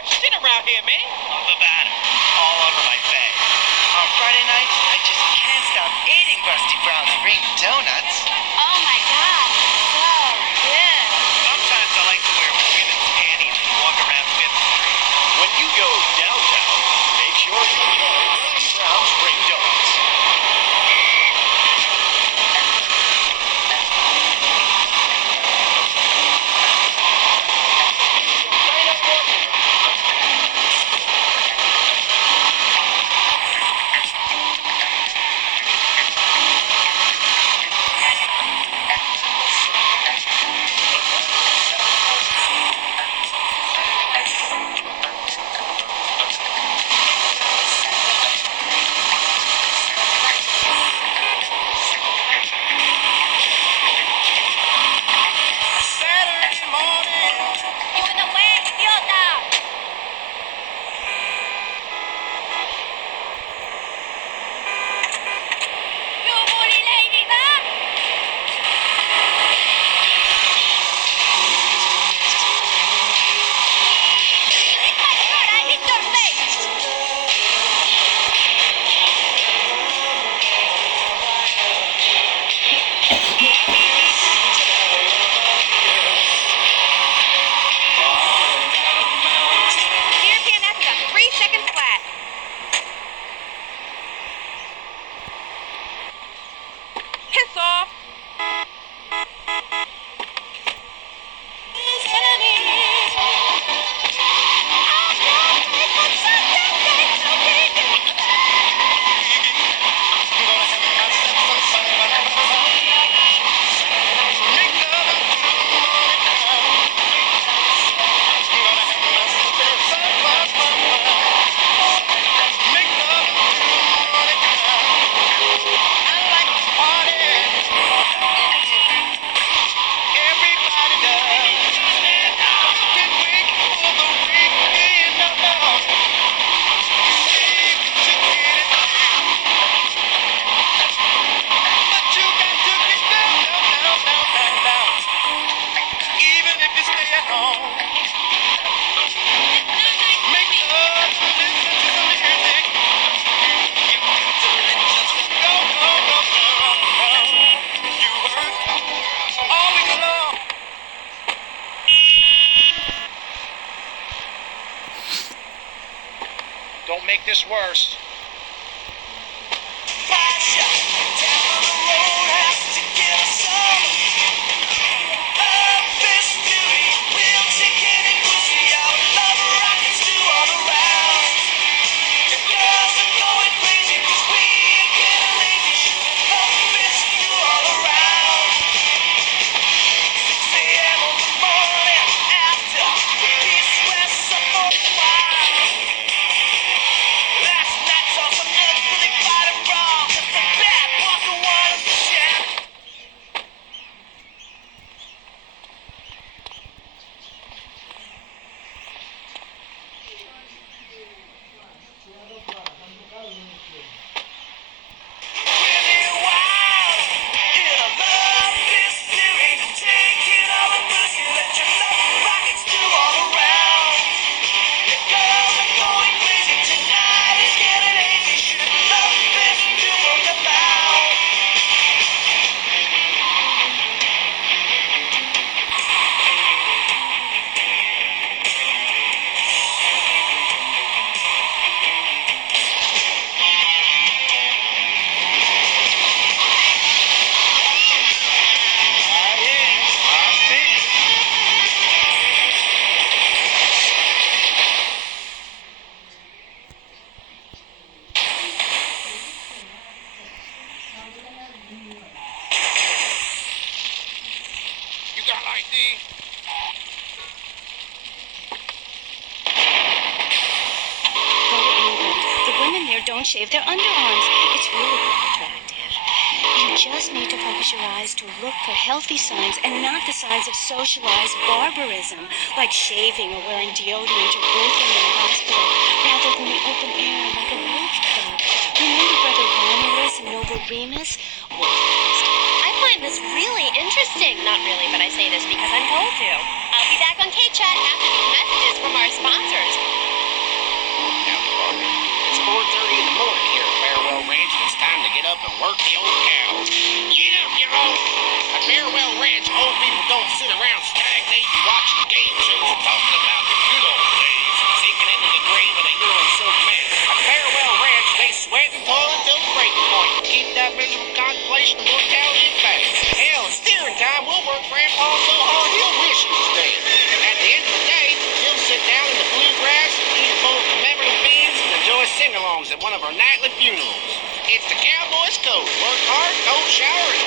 lipstick around here, man? On the batter, all over my face. On Friday nights, I just can't stop eating Rusty Brown's ring donuts. Oh my God, so good. Sometimes I like to wear women's panties and walk around Fifth Street. When you go downtown, make sure you enjoy Rusty Brown's Ring Donuts. Saturday morning. You in the way, idiota. You bully ladybug. Hit my shirt, I hit your face. European Africa, 3 seconds flat. Piss off. Even if you stay at home, make love to listen to the music. You got to let yourself go, go, go, go, go. You hurt all week long. Don't make this worse. You got ID? Go to England. The women there don't shave their underarms. It's really attractive. You just need to focus your eyes to look for healthy signs and not the signs of socialized barbarism, like shaving or wearing deodorant or birthing in a hospital, rather than the open air like a roof club. Remember Brother Romulus and Noble Remus? I find this really interesting. Not really, but I say this because I'm told to. I'll be back on K-Chat after these messages from our sponsors. Now, partner, it's 4:30 in the morning here at Farewell Ranch, and it's time to get up and work the old cows. Get up, you old. At Farewell Ranch, old people don't sit around stagnating, watching game shows and talking about the good old days, sinking into the grave in a urine soaked mess. At Farewell Ranch, they sweat and toil until the breaking point to keep that miserable contemplation of mortality at bay. Hell, at steering time, we'll work Grandpa so hard he'll wish he was dead. At the end of the day, he'll sit down in the bluegrass, eat a bowl of commemorative beans, and enjoy sing-alongs at one of our nightly funerals. It's the Cowboys Code. Work hard, don't shower, and